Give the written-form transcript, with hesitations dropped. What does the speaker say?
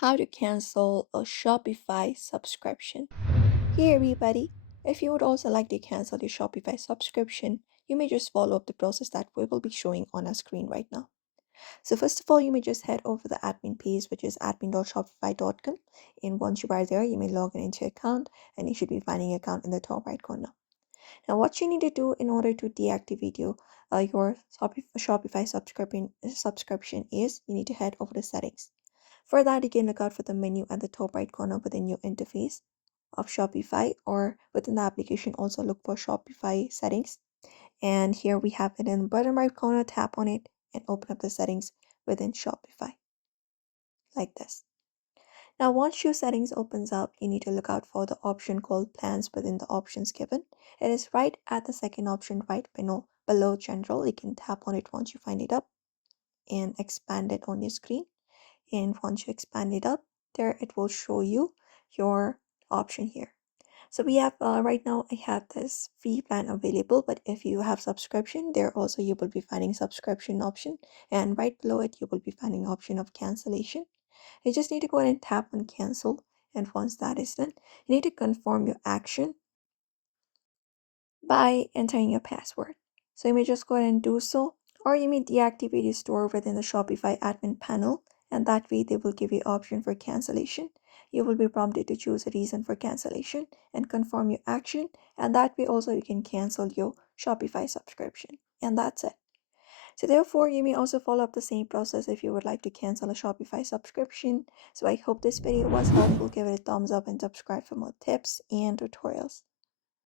How to cancel a Shopify subscription. Hey everybody, if you would also like to cancel your Shopify subscription, you may just follow up the process that we will be showing on our screen right now. So first of all, you may just head over the admin page, which is admin.shopify.com. And once you are there, you may log in into your account and you should be finding your account in the top right corner. Now, what you need to do in order to deactivate your Shopify subscription is you need to head over to settings. For that, you can look out for the menu at the top right corner within your interface of Shopify, or within the application also look for Shopify settings. And here we have it in the bottom right corner, tap on it and open up the settings within Shopify like this. Now, once your settings opens up, you need to look out for the option called plans within the options given. It is right at the second option right below general. You can tap on it once you find it up and expand it on your screen. And once you expand it up, there it will show you your option here. So we have right now I have this free plan available, but if you have subscription, there also you will be finding subscription option, and right below it you will be finding option of cancellation. You just need to go ahead and tap on cancel, and once that is done, you need to confirm your action by entering your password. So you may just go ahead and do so, or you may deactivate your store within the Shopify admin panel, and that way they will give you option for cancellation. You will be prompted to choose a reason for cancellation and confirm your action, and that way also you can cancel your Shopify subscription. And that's it. So therefore, you may also follow up the same process if you would like to cancel a Shopify subscription. So I hope this video was helpful. Give it a thumbs up and subscribe for more tips and tutorials.